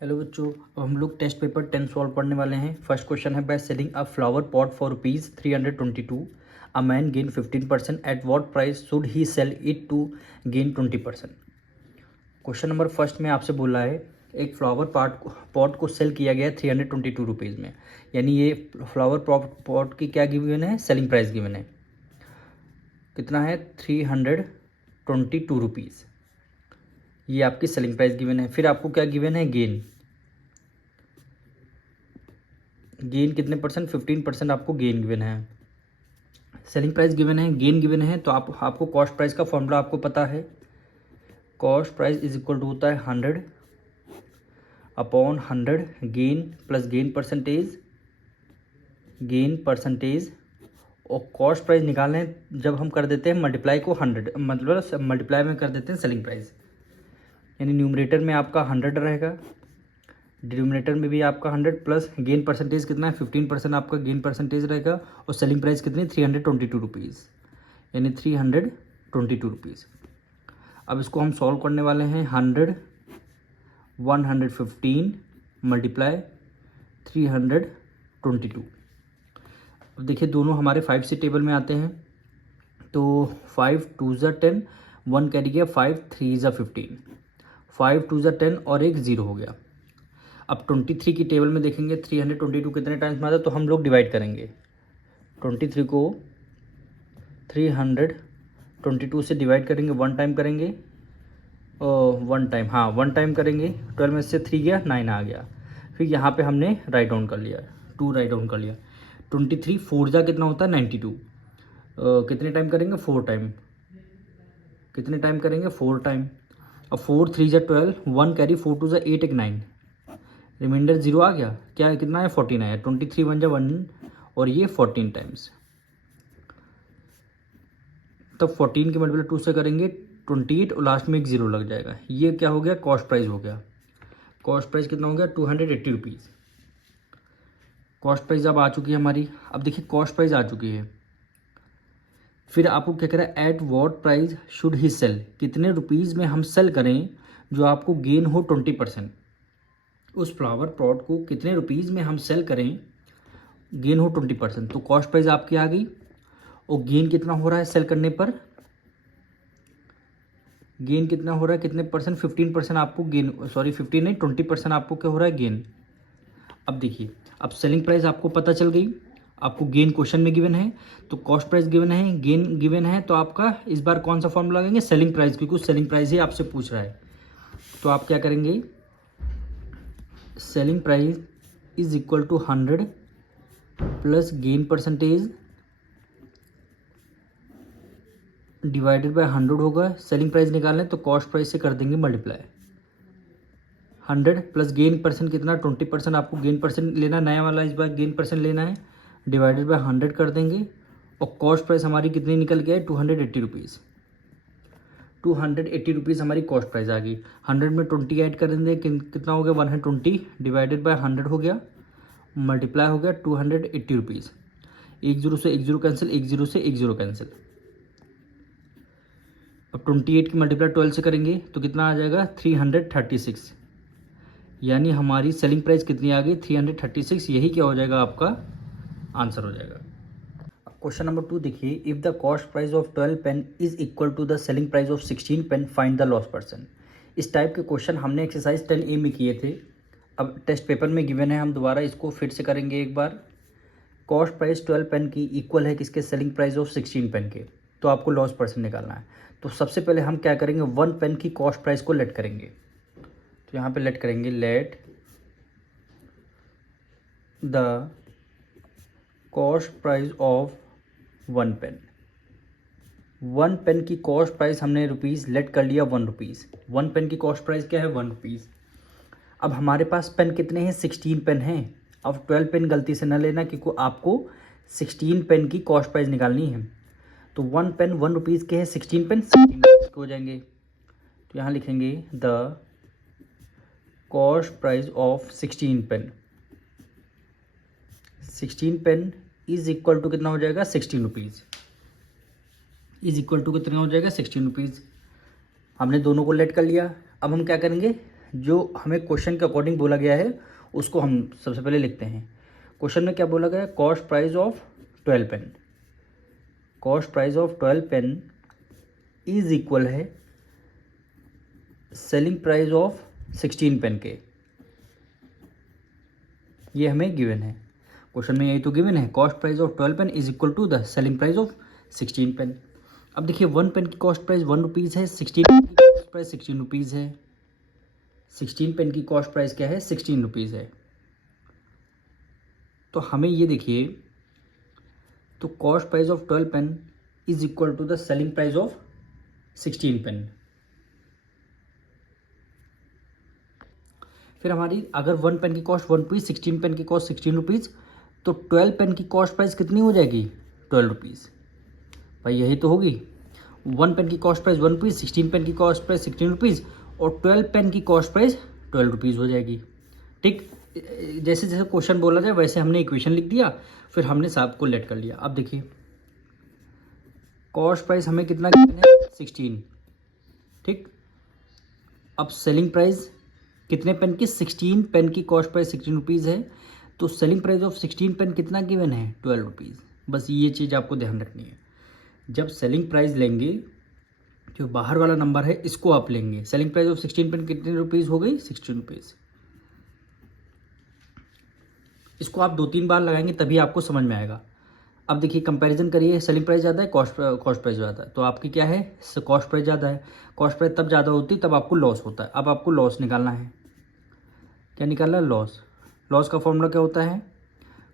Hello बच्चों, अब हम लोग टेस्ट पेपर 10 सॉल्व पढ़ने वाले हैं। फर्स्ट क्वेश्चन है, by selling a flower pot for ₹322 a man gain 15%, at what price should he sell it to gain 20%। Question number first में आपसे बोला है एक फ्लावर पॉट को सेल किया गया है 322 रुपीज़ में, यानी ये फ्लावर पॉट की क्या गिवन है, सेलिंग प्राइस गिवन है। कितना है, 322 रुपीज़, ये आपकी सेलिंग प्राइस गिवन है। फिर आपको क्या गिवन है, गेन कितने परसेंट, 15% आपको गेन गिवन है। सेलिंग प्राइस गिवन है, गेन गिवन है, तो आपको कॉस्ट प्राइस का फॉर्मूला आपको पता है। Cost price is equal to होता है 100 upon 100 gain plus gain percentage. और कॉस्ट प्राइस निकालना है जब हम कर देते हैं मल्टीप्लाई को 100, मतलब मल्टीप्लाई में कर देते हैं सेलिंग प्राइस, यानी न्यूमरेटर में आपका 100 रहेगा, डिनोमिनेटर में भी आपका 100 प्लस गेन परसेंटेज कितना है, 15% आपका गेन परसेंटेज रहेगा। और सेलिंग प्राइस कितनी, 322 रुपीज़, यानी 322 रुपीज़। अब इसको हम सॉल्व करने वाले हैं। 115 मल्टीप्लाई 322। अब देखिए दोनों हमारे 5 से टेबल में आते हैं, तो 5 2 ज़ा 10, 1 कैरी गया, 5 3 ज़ा 15, 5 2 ज़ा 10 और एक 0 हो गया। अब 23 की टेबल में देखेंगे 322 कितने टाइम्स में आता है, तो हम लोग डिवाइड करेंगे। 23 को 322 से डिवाइड करेंगे, 1 टाइम करेंगे, 1 टाइम, हाँ 1 टाइम करेंगे। 12 में से 3 गया, 9 आ गया। फिर यहाँ पे हमने राइट डाउन कर लिया, 2 राइट डाउन कर लिया। 23 4 जा कितना होता है, 92। कितने टाइम करेंगे, 4 टाइम। कितने टाइम करेंगे, 4 टाइम। अब 4 3 जा 12, 1 कैरी, 4 2 जा 8 एक 9, रिमाइंडर 0 आ गया। क्या है, कितना है, 14 आया। 23 1 जा 1 और ये 14 टाइम्स। तब 14 के मल्टीप्लाई 2 से करेंगे 28 और लास्ट में एक 0 लग जाएगा। ये क्या हो गया, कॉस्ट प्राइस हो गया। कॉस्ट प्राइस कितना हो गया, 280 रुपीज़। कॉस्ट प्राइस अब आ चुकी है हमारी। अब देखिए कॉस्ट प्राइस आ चुकी है, फिर आपको क्या कह रहा है, at what price should he sell, कितने रुपीज़ में हम सेल करें जो आपको गेन हो 20%। उस फ्लावर पॉट को कितने रुपीज़ में हम सेल करें, गेन हो 20%। तो कॉस्ट प्राइस आपकी आ गई, और गेन कितना हो रहा है सेल करने पर, गेन कितना हो रहा है, कितने परसेंट, 15% आपको गेन, सॉरी 15 नहीं 20% आपको क्या हो रहा है, गेन। अब देखिए, अब सेलिंग प्राइस आपको पता चल गई, आपको गेन क्वेश्चन में गिवन है, तो कॉस्ट प्राइस गिवन है, गेन गिवन है, तो आपका इस बार कौन सा फॉर्मूला लगाएंगे, सेलिंग प्राइस, क्योंकि सेलिंग प्राइस ही आपसे पूछ रहा है। तो आप क्या करेंगे, selling price is equal to 100 plus gain percentage divided by 100 होगा। सेलिंग प्राइस निकालना है तो कॉस्ट प्राइस से कर देंगे मल्टीप्लाई। 100 प्लस गेन परसेंट कितना, 20% आपको गेन परसेंट लेना, नया वाला इस बार गेन परसेंट लेना है, डिवाइडेड बाय 100 कर देंगे। और कॉस्ट प्राइस हमारी कितनी निकल गया है, 280 रुपीज़। 280 रुपीज़ हमारी कॉस्ट प्राइस आ गई। 100 में 20 ऐड कर देंगे, कितना हो गया, 120 डिवाइडेड बाय 100 हो गया, मल्टीप्लाई हो गया 280 रुपीज़। 1 0 से 1 0 कैंसिल, 1 0 से 1 0 कैंसिल। अब 28 की मल्टीप्लाई 12 से करेंगे तो कितना आ जाएगा, 336, यानी हमारी सेलिंग प्राइस कितनी आ गई, 336। यही क्या हो जाएगा, आपका आंसर हो जाएगा। क्वेश्चन नंबर 2 देखिए, if the cost price of 12 pen is equal to the selling price of 16 pen, find the loss percent. इस टाइप के क्वेश्चन हमने एक्सरसाइज 10A में किए थे, अब टेस्ट पेपर में गिवन है, हम दोबारा इसको फिर से करेंगे एक बार। कॉस्ट प्राइस 12 पेन की इक्वल है किसके, सेलिंग प्राइस ऑफ 16 पेन के, तो आपको लॉस परसेंट निकालना है। तो सबसे पहले हम क्या करेंगे, 1 पेन की कॉस्ट प्राइस को लेट करेंगे। तो यहाँ पे लेट करेंगे, let the cost price of 1 pen. 1 pen की कॉस्ट प्राइस हमने रुपीज़ लेट कर लिया, 1 रुपीज़। 1 पेन की कॉस्ट प्राइस क्या है, 1 रुपीज़। अब हमारे पास पेन कितने हैं, 16 पेन हैं। अब 12 पेन गलती से न लेना, क्योंकि आपको 16 पेन की कॉस्ट प्राइस निकालनी है। तो 1 पेन 1 रुपीज़ के हैं, 16 पेन 16 रुपीज़ के हो जाएंगे। तो यहाँ लिखेंगे the cost price of 16 pen. 16 pen is equal to कितना हो जाएगा, 16 रुपीज़। इज इक्वल टू कितना हो जाएगा, 16 रुपीज़। हमने दोनों को लेट कर लिया। अब हम क्या करेंगे, जो हमें क्वेश्चन के अकॉर्डिंग बोला गया है उसको हम सबसे पहले लिखते हैं। क्वेश्चन में क्या बोला गया है, cost price of 12 pen, cost price of 12 pen is equal है सेलिंग प्राइस ऑफ 16 पेन के। ये हमें गिवन है, क्वेश्चन में यही तो गिवन है, cost price of 12 pen is equal to the selling price of 16 pen. अब देखिए 1 पेन की कॉस्ट प्राइस 1 रुपीज़ है, 16 पेन की कॉस्ट प्राइस 16 रुपीज़ है, 16 पेन की कॉस्ट प्राइस क्या है, 16 रुपीज़ है। तो हमें ये देखिए, तो cost price of 12 pen is equal to the selling price of 16 pen. फिर हमारी अगर 1 पेन की कॉस्ट 1 रुपीज़, 16 पेन की कॉस्ट 16 रुपीज़, तो 12 पेन की कॉस्ट प्राइस कितनी हो जाएगी, 12 रुपीज़। भाई यही तो होगी, 1 पेन की कॉस्ट प्राइस 1 रुपीज़, 16 पेन की कॉस्ट प्राइस 16 रुपीज़ और 12 पेन की कॉस्ट प्राइस 12 रुपीज़ हो जाएगी। ठीक, जैसे जैसे क्वेश्चन बोला जाए वैसे हमने इक्वेशन लिख दिया, फिर हमने साहब को लेट कर लिया। अब देखिए कॉस्ट प्राइस हमें कितना है, 16। ठीक, अब सेलिंग प्राइस कितने पेन की, 16 पेन की कॉस्ट प्राइस 16 रुपीज़ है, तो सेलिंग प्राइस ऑफ 16 पेन कितना गिवन है, 12 रुपीज़। बस ये चीज़ आपको ध्यान रखनी है, जब सेलिंग प्राइस लेंगे जो बाहर वाला नंबर है इसको आप लेंगे। सेलिंग प्राइस ऑफ 16 पेन कितने रुपीज़ हो गई, 16 रुपीज़। इसको आप 2-3 बार लगाएंगे तभी आपको समझ में आएगा। अब देखिए कंपैरिजन करिए, सेलिंग प्राइस ज़्यादा है, कॉस्ट प्राइस ज़्यादा है, तो आपकी क्या है, कॉस्ट प्राइस ज़्यादा है। कॉस्ट प्राइस तब ज़्यादा होती है तब आपको लॉस होता है। अब आपको लॉस निकालना है, क्या निकालना है, लॉस। लॉस का फॉर्मूला क्या होता है,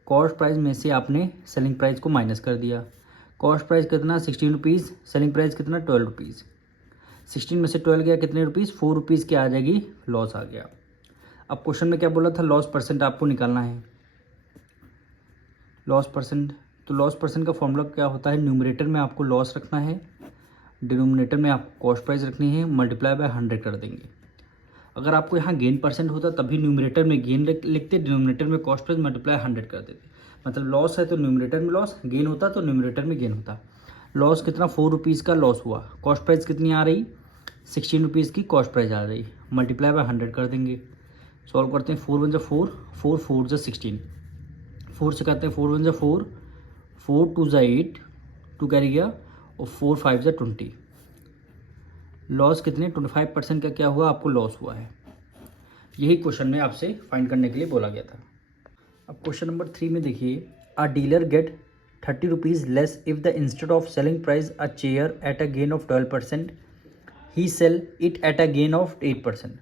कॉस्ट प्राइस में से आपने सेलिंग प्राइस को माइनस कर दिया। कॉस्ट प्राइस कितना, 16 रुपीज़, सेलिंग प्राइस कितना, 12 रुपीज़। 16 में से 12 गया कितने रुपीज़, 4 रुपीज़ क्या आ जाएगी, लॉस आ गया। अब क्वेश्चन में क्या बोला था, लॉस परसेंट आपको निकालना है, लॉस परसेंट। तो लॉस परसेंट का फॉर्मूला क्या होता है, न्यूमरेटर में आपको लॉस रखना है, डिनोमिनेटर में आपको कॉस्ट प्राइस रखनी है, मल्टीप्लाई बाय 100 कर देंगे। अगर आपको यहाँ गेन परसेंट होता तभी न्यूमरेटर में गेन लिखते, डिनोमिनेटर में कॉस्ट प्राइस मल्टीप्लाई 100 कर देते। मतलब लॉस है तो न्यूमरेटर में लॉस, गेन होता तो न्यूमरेटर में गेन होता। लॉस कितना, 4 रुपीज़ का लॉस हुआ, कॉस्ट प्राइस कितनी आ रही, 16 रुपीज़ की कॉस्ट प्राइस आ रही, मल्टीप्लाई बाय 100 कर देंगे। सॉल्व करते हैं, 4 वन जा 4, 4 4 जा 16, 4 से करते हैं 4 वन जा 4, 4 2 जा 8, 2 कैरी गया और 4 5 जा 20। लॉस कितने, 25% का क्या हुआ, आपको लॉस हुआ है। यही क्वेश्चन में आपसे फाइंड करने के लिए बोला गया था। अब क्वेश्चन नंबर 3 में देखिए, a dealer get 30 rupees less if the instead of selling price a chair at a gain of 12%, he sell it at a gain of 8%,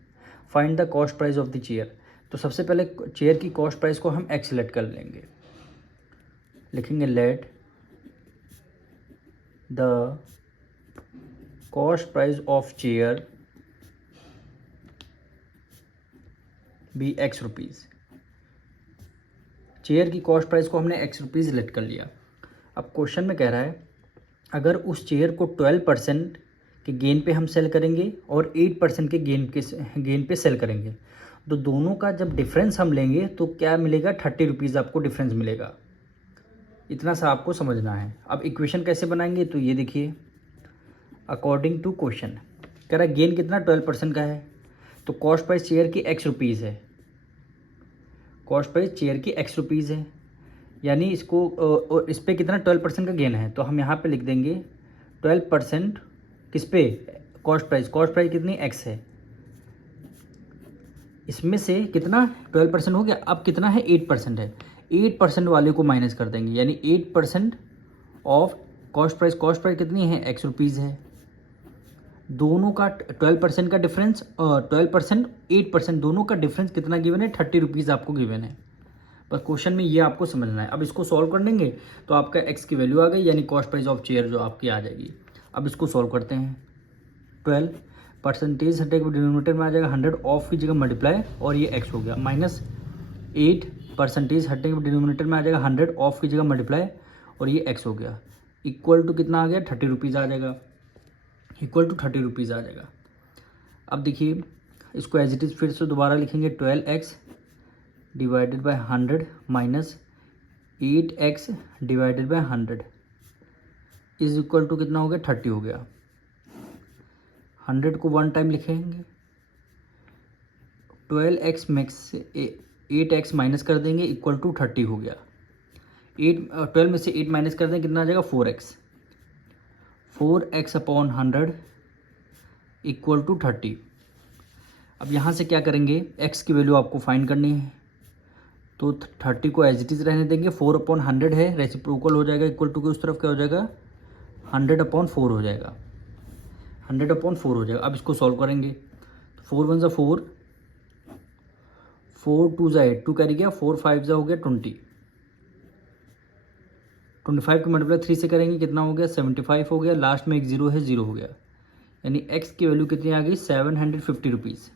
find the cost price of the chair. तो सबसे पहले chair की cost price को हम x select कर लेंगे, लिखेंगे let the cost price of chair be X rupees. Chair की कॉस्ट प्राइस को हमने एक्स रुपीज़ सेलेक्ट कर लिया। अब क्वेश्चन में कह रहा है अगर उस चेयर को 12% के गेन पे हम सेल करेंगे और 8% के गेन पे सेल करेंगे, तो दोनों का जब डिफरेंस हम लेंगे तो क्या मिलेगा, 30 रुपीज़ आपको डिफरेंस मिलेगा। इतना सा आपको समझना है। अब इक्वेशन कैसे बनाएंगे, तो ये देखिए, अकॉर्डिंग टू क्वेश्चन कह रहा है गेन कितना, 12% का है, तो कॉस्ट प्राइस चेयर की एक्स रुपीज़ है, कॉस्ट प्राइस चेयर की एक्स रुपीज़ है, यानी इसको इस पर कितना 12% का गेन है, तो हम यहाँ पे लिख देंगे 12% किस पे, कॉस्ट प्राइस कितनी, एक्स है, इसमें से कितना 12% हो गया। अब कितना है, 8% है, 8% वाले को माइनस कर देंगे, यानी 8% ऑफ कॉस्ट प्राइस कितनी है, एक्स रुपीज़ है। दोनों का 12% का डिफरेंस, 12% 8% दोनों का डिफरेंस कितना गिवन है, 30 रुपीज़ आपको गिवन है। बस क्वेश्चन में ये आपको समझना है। अब इसको सॉल्व कर लेंगे तो आपका एक्स की वैल्यू आ गई, यानी कॉस्ट प्राइस ऑफ चेयर जो आपकी आ जाएगी। अब इसको सॉल्व करते हैं, 12% हटेगा डिनोमिनेटर में आ जाएगा 100, ऑफ की जगह मल्टीप्लाई और ये एक्स हो गया, माइनस 8% हटेगा डिनोमिनेटर में आ जाएगा 100, ऑफ की जगह मल्टीप्लाई और ये एक्स हो गया, इक्वल टू कितना आ गया, 30 रुपीज़ आ जाएगा, इक्वल टू 30 रुपीज़ आ जाएगा। अब देखिए इसको एज इट इज़ फिर से दोबारा लिखेंगे, 12x divided by 100 minus 8x divided by 100 is equal to कितना हो गया, 30 हो गया। 100 को 1 टाइम लिखेंगे, 12x मैक्स से 8x माइनस कर देंगे इक्वल टू 30 हो गया। 12 में से 8 माइनस कर देंगे कितना आ जाएगा 4x। 4x upon 100 equal to 30। अब यहाँ से क्या करेंगे, x की वैल्यू आपको फाइंड करनी है, तो 30 को एज इट इज़ रहने देंगे। 4 अपॉन 100 है, रेसिप्रोकल हो जाएगा, इक्वल टू के उस तरफ क्या हो जाएगा 100 अपॉन 4 हो जाएगा। 100 अपॉन 4 हो जाएगा। अब इसको सॉल्व करेंगे तो 4 1 ज़ा 4, 4 2 ज़ा 8, 2 कैरी गया, 4 5 ज़ा हो गया 20। 25 को मल्टीप्लाई 3 से करेंगे कितना हो गया 75 हो गया। लास्ट में एक जीरो है, जीरो हो गया, यानी x की वैल्यू कितनी आ गई 750 रुपीज़।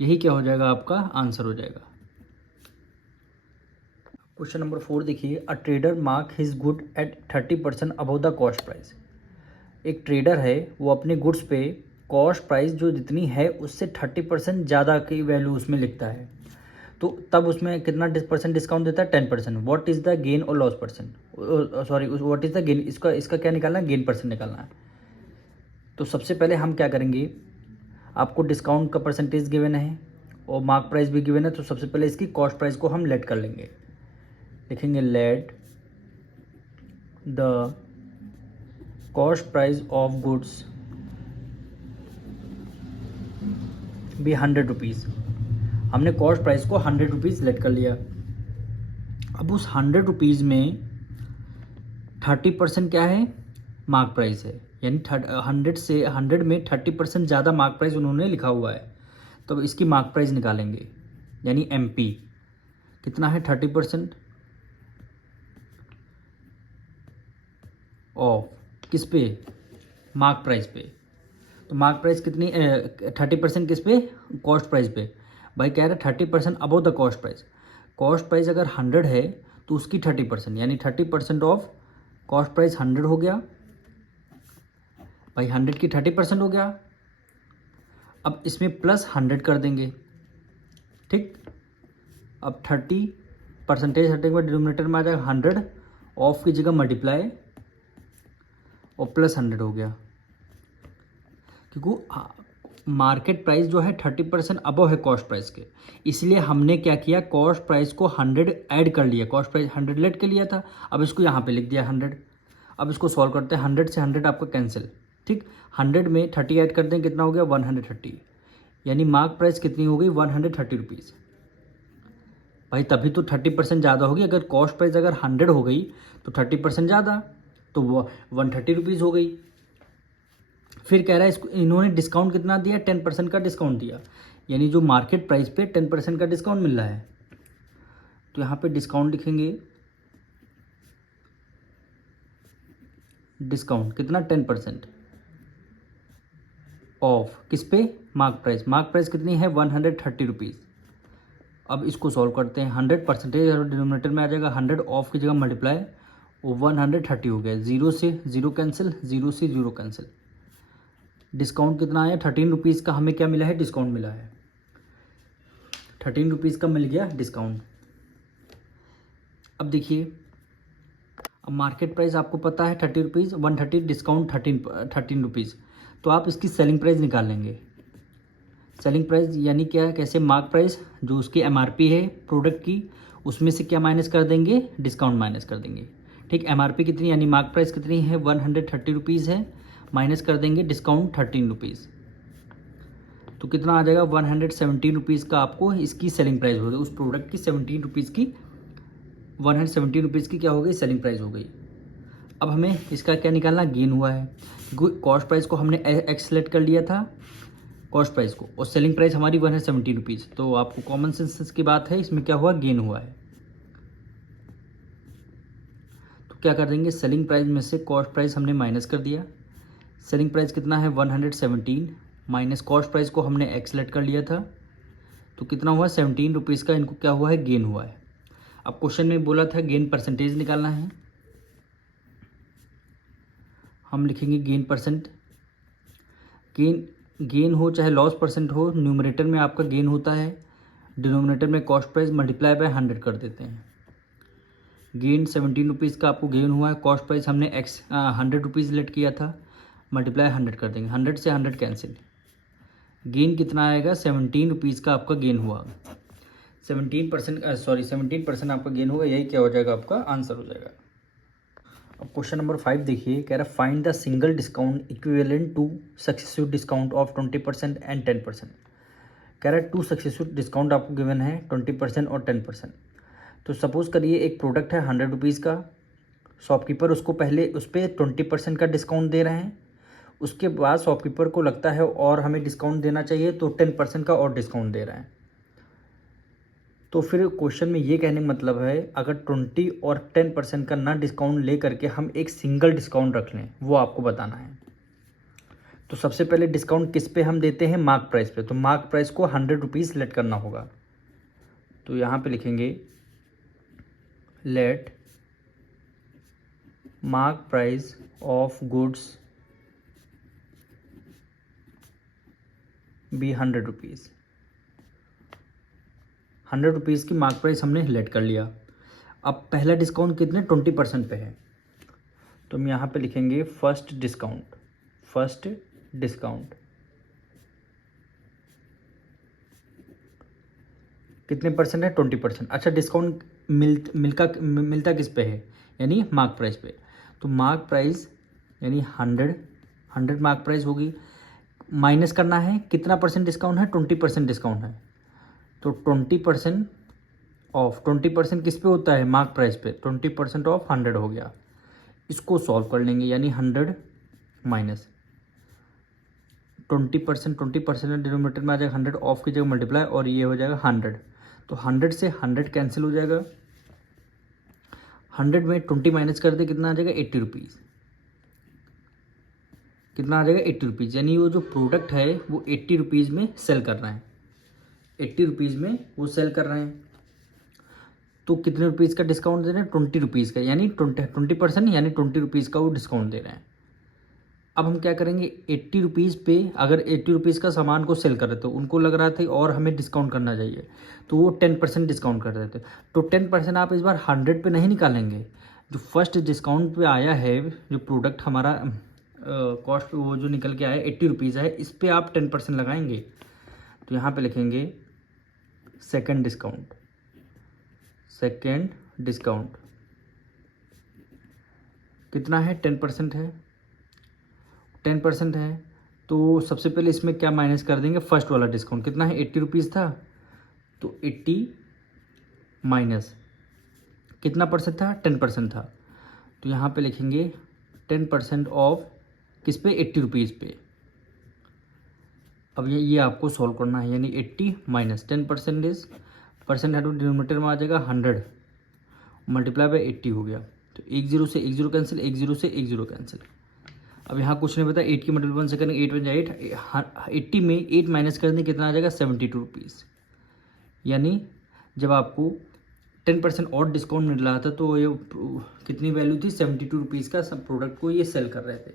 यही क्या हो जाएगा आपका आंसर हो जाएगा। क्वेश्चन नंबर 4 देखिए, a trader mark his good at 30% above the cost price. एक ट्रेडर है, वो अपने गुड्स पे कॉस्ट प्राइस जो जितनी है उससे 30% ज़्यादा की वैल्यू उसमें लिखता है, तो तब उसमें कितना % डिस्काउंट देता है 10%। व्हाट इज़ द गेन और loss percent, sorry what is the gain, इसका क्या निकालना है, गेन % निकालना है। तो सबसे पहले हम क्या करेंगे, आपको डिस्काउंट का परसेंटेज गिवन है और मार्क प्राइस भी गिवन है, तो सबसे पहले इसकी कॉस्ट प्राइस को हम लेट कर लेंगे। लिखेंगे let the cost price of goods भी 100 रुपीज़। हमने कॉस्ट प्राइस को 100 रुपीज़ लेट कर लिया। अब उस 100 रुपीज़ में 30% क्या है, मार्क प्राइस है, यानी 100 में 30% ज़्यादा मार्क प्राइस उन्होंने लिखा हुआ है, तो इसकी मार्क प्राइस निकालेंगे, यानी MP कितना है 30% ऑफ किस पे, मार्क प्राइस पे। तो मार्क प्राइस कितनी 30% किस पे, कॉस्ट प्राइस पे। भाई कह रहे 30% above the cost price. Cost price अगर 100 है तो उसकी 30%, यानी 30% ऑफ कॉस्ट प्राइस 100 हो गया। भाई 100 की 30% हो गया। अब इसमें प्लस 100 कर देंगे, ठीक। अब 30% हटने के बाद डिनोमिनेटर में आ जाएगा 100, ऑफ की जगह मल्टीप्लाई और प्लस 100 हो गया, क्योंकि मार्केट प्राइस जो है 30% अबव है कॉस्ट प्राइस के, इसलिए हमने क्या किया, कॉस्ट प्राइस को 100 ऐड कर लिया। कॉस्ट प्राइस 100 लेट के लिया था, अब इसको यहाँ पे लिख दिया 100। अब इसको सॉल्व करते हैं, 100 से 100 आपका कैंसिल, ठीक। 100 में 30 ऐड कर दें, कितना हो गया 130, यानी मार्क प्राइस कितनी हो गई 130 रुपीज़। भाई तभी तो 30% ज़्यादा होगी, अगर कॉस्ट प्राइस अगर 100 हो गई तो 30% ज़्यादा, तो वो 130 रुपीज़ हो गई। फिर कह रहा है इसको इन्होंने डिस्काउंट कितना दिया, 10% का डिस्काउंट दिया, यानी जो मार्केट प्राइस पे 10% का डिस्काउंट मिल रहा है। तो यहाँ पे डिस्काउंट लिखेंगे, डिस्काउंट कितना 10% ऑफ किस पे, मार्क प्राइस। मार्क प्राइस कितनी है 130 रुपीज़। अब इसको सॉल्व करते हैं, 100% डिनोमिनेटर में आ जाएगा 100, ऑफ की जगह मल्टीप्लाई और 130 हो गया, जीरो से जीरो कैंसिल, जीरो से जीरो कैंसिल। डिस्काउंट कितना आया 13 रुपीज़ का, हमें क्या मिला है, डिस्काउंट मिला है, 13 रुपीज़ का मिल गया डिस्काउंट। अब देखिए, अब मार्केट प्राइस आपको पता है 30 रुपीज़, 130 डिस्काउंट 13 रुपीज़, तो आप इसकी सेलिंग प्राइस निकाल लेंगे। सेलिंग प्राइस यानी क्या है, कैसे, मार्क प्राइस जो उसकी MRP है प्रोडक्ट की, उसमें से क्या माइनस कर देंगे, डिस्काउंट माइनस कर देंगे, ठीक। MRP कितनी, यानी मार्क प्राइस कितनी है 130 रुपीज़ है, माइनस कर देंगे डिस्काउंट 13 रुपीज़, तो कितना आ जाएगा 117 रुपीज़ का आपको इसकी सेलिंग प्राइस हो गई, उस प्रोडक्ट की 17 रुपीज़ की, 117 रुपीज़ की क्या हो गई, सेलिंग प्राइस हो गई। अब हमें इसका क्या निकालना, गेन हुआ है। कॉस्ट प्राइस को हमने एक्स सेलेक्ट कर लिया था, कॉस्ट प्राइस को, और सेलिंग प्राइस हमारी 117 रुपीज़, तो आपको कॉमन सेंस की बात है, इसमें क्या हुआ, गेन हुआ है। तो क्या कर देंगे, सेलिंग प्राइस में से कॉस्ट प्राइस हमने माइनस कर दिया। सेलिंग प्राइस कितना है 117, माइनस कॉस्ट प्राइस को हमने एक्स सेलेक्ट कर लिया था, तो कितना हुआ 17 रुपीज़ का इनको क्या हुआ है, गेन हुआ है। अब क्वेश्चन में बोला था गेन परसेंटेज निकालना है, हम लिखेंगे गेन परसेंट। गेन हो चाहे लॉस परसेंट हो, न्यूमरेटर में आपका गेन होता है, डिनोमिनेटर में कॉस्ट प्राइस मल्टीप्लाई बाय 100 कर देते हैं। गेन 17 रुपीज़ का आपको गेन हुआ है, कॉस्ट प्राइस हमने 100 रुपीज़ लेट किया था, मल्टीप्लाई 100 कर देंगे, 100 से 100 कैंसिल, गेन कितना आएगा, 17 रुपीज़ का आपका गेन हुआ, 17% आपका गेन होगा, यही क्या हो जाएगा, आपका आंसर हो जाएगा। अब क्वेश्चन नंबर 5 देखिए, कह रहा है find the single discount equivalent two successive discount of 20% and 10%। कह रहा है 2 सक्सेसिव डिस्काउंट आपको गिवन है 20% और 10%। तो सपोज़ करिए एक प्रोडक्ट है 100 रुपीज़ का, शॉपकीपर उसको पहले उस पर 20% का डिस्काउंट दे रहे हैं, उसके बाद शॉपकीपर को लगता है और हमें डिस्काउंट देना चाहिए तो 10% का और डिस्काउंट दे रहे हैं। तो फिर क्वेश्चन में ये कहने का मतलब है, अगर 20 और 10% का ना डिस्काउंट ले करके हम एक सिंगल डिस्काउंट रख लें, वो आपको बताना है। तो सबसे पहले डिस्काउंट किस पे हम देते हैं, मार्क प्राइस पे। तो मार्क प्राइस को 100 रुपीज़ लेट करना होगा। तो यहाँ पे लिखेंगे let mark price of goods be 100 rupees. 100 rupees की मार्क प्राइस हमने लेट कर लिया। अब पहला डिस्काउंट कितने, 20% पे है, तो हम यहाँ पे लिखेंगे फर्स्ट डिस्काउंट कितने परसेंट है, 20%। अच्छा, डिस्काउंट मिलता किस पे है, यानी मार्क प्राइस पे। तो मार्क प्राइस यानी 100 मार्क प्राइस होगी, माइनस करना है कितना परसेंट डिस्काउंट है, 20% डिस्काउंट है। तो 20% ऑफ 20% किस पे होता है, मार्क प्राइस पे, 20% ऑफ 100 हो गया। इसको सॉल्व कर लेंगे, यानी 100 माइनस 20% डिनोमिनेटर में आ जाएगा, 100 ऑफ की जगह मल्टीप्लाई, और ये हो जाएगा 100। तो 100 से 100 कैंसिल हो जाएगा, 100 में 20 माइनस कर दे, कितना आ जाएगा, 80 रुपीज़। कितना आ जाएगा, 80 रुपीज़। यानी वो जो प्रोडक्ट है वो 80 रुपीज़ में सेल कर रहे हैं, 80 रुपीज़ में वो सेल कर रहे हैं। तो कितने रुपीज़ का डिस्काउंट दे रहे हैं, 20 रुपीज़ का, यानी 20% यानी 20 रुपीज़ का वो डिस्काउंट दे रहे हैं। अब हम क्या करेंगे, 80 रुपीज़ पे अगर 80 रुपीज़ का सामान को सेल कर रहे थे, उनको लग रहा था और हमें डिस्काउंट करना चाहिए, तो वो 10% डिस्काउंट कर रहे थे। तो 10% आप इस बार 100 पे नहीं निकालेंगे, जो फर्स्ट डिस्काउंट पे आया है, जो प्रोडक्ट हमारा कॉस्ट वो जो निकल के आया 80 रुपीज़ है, इस पर आप 10% लगाएंगे। तो यहाँ पे लिखेंगे सेकेंड डिस्काउंट कितना है, 10% है, 10% है। तो सबसे पहले इसमें क्या माइनस कर देंगे, फर्स्ट वाला डिस्काउंट कितना है, 80 रुपीज़ था, तो 80 माइनस कितना परसेंट था, 10% था। तो यहाँ पे लिखेंगे 10% ऑफ किस पे, 80 रुपीज़ पे। अब ये आपको सॉल्व करना है, यानी 80 माइनस 10% परसेंट है, तो डिनोमिनेटर में आ जाएगा 100 मल्टीप्लाई बाई 80 हो गया। तो 10 से 10 कैंसिल, 10 से 10 कैंसिल। अब यहाँ कुछ नहीं पता, 8 की मल्टीपल 1 से करेंगे, 8 बन जाए 8, 80 में 8 माइनस कर दें, कितना आ जाएगा, 72 रुपीज़। यानी जब आपको 10% और डिस्काउंट मिल रहा था, तो ये कितनी वैल्यू थी, 72 रुपीज़ का सब प्रोडक्ट को ये सेल कर रहे थे।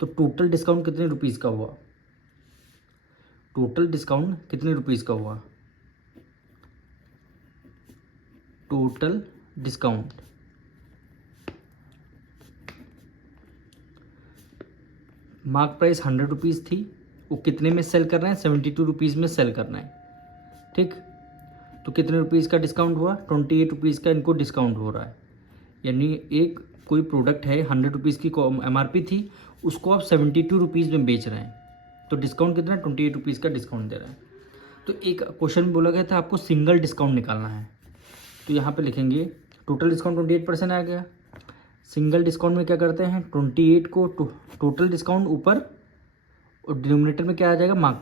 तो टोटल डिस्काउंट कितने रुपीज़ का हुआ, टोटल डिस्काउंट कितने रुपीज़ का हुआ, total discount mark price 100 rupees थी, वो कितने में सेल कर रहे हैं, 72 रुपीज़ में सेल कर रहे हैं। ठीक, तो कितने रुपीज़ का डिस्काउंट हुआ, 28 रुपीज़ का इनको डिस्काउंट हो रहा है। यानी एक कोई प्रोडक्ट है 100 रुपीज़ की MRP थी, उसको आप 72 रुपीज़ में बेच रहे हैं, तो डिस्काउंट कितना, 28 रुपीज़ का डिस्काउंट दे रहा है। तो एक क्वेश्चन में बोला गया था आपको सिंगल डिस्काउंट निकालना है, तो यहाँ पे लिखेंगे टोटल डिस्काउंट 28% आ गया। सिंगल डिस्काउंट में क्या करते हैं, 28 को टोटल डिस्काउंट ऊपर, और डिनोमिनेटर में क्या आ जाएगा, मार्क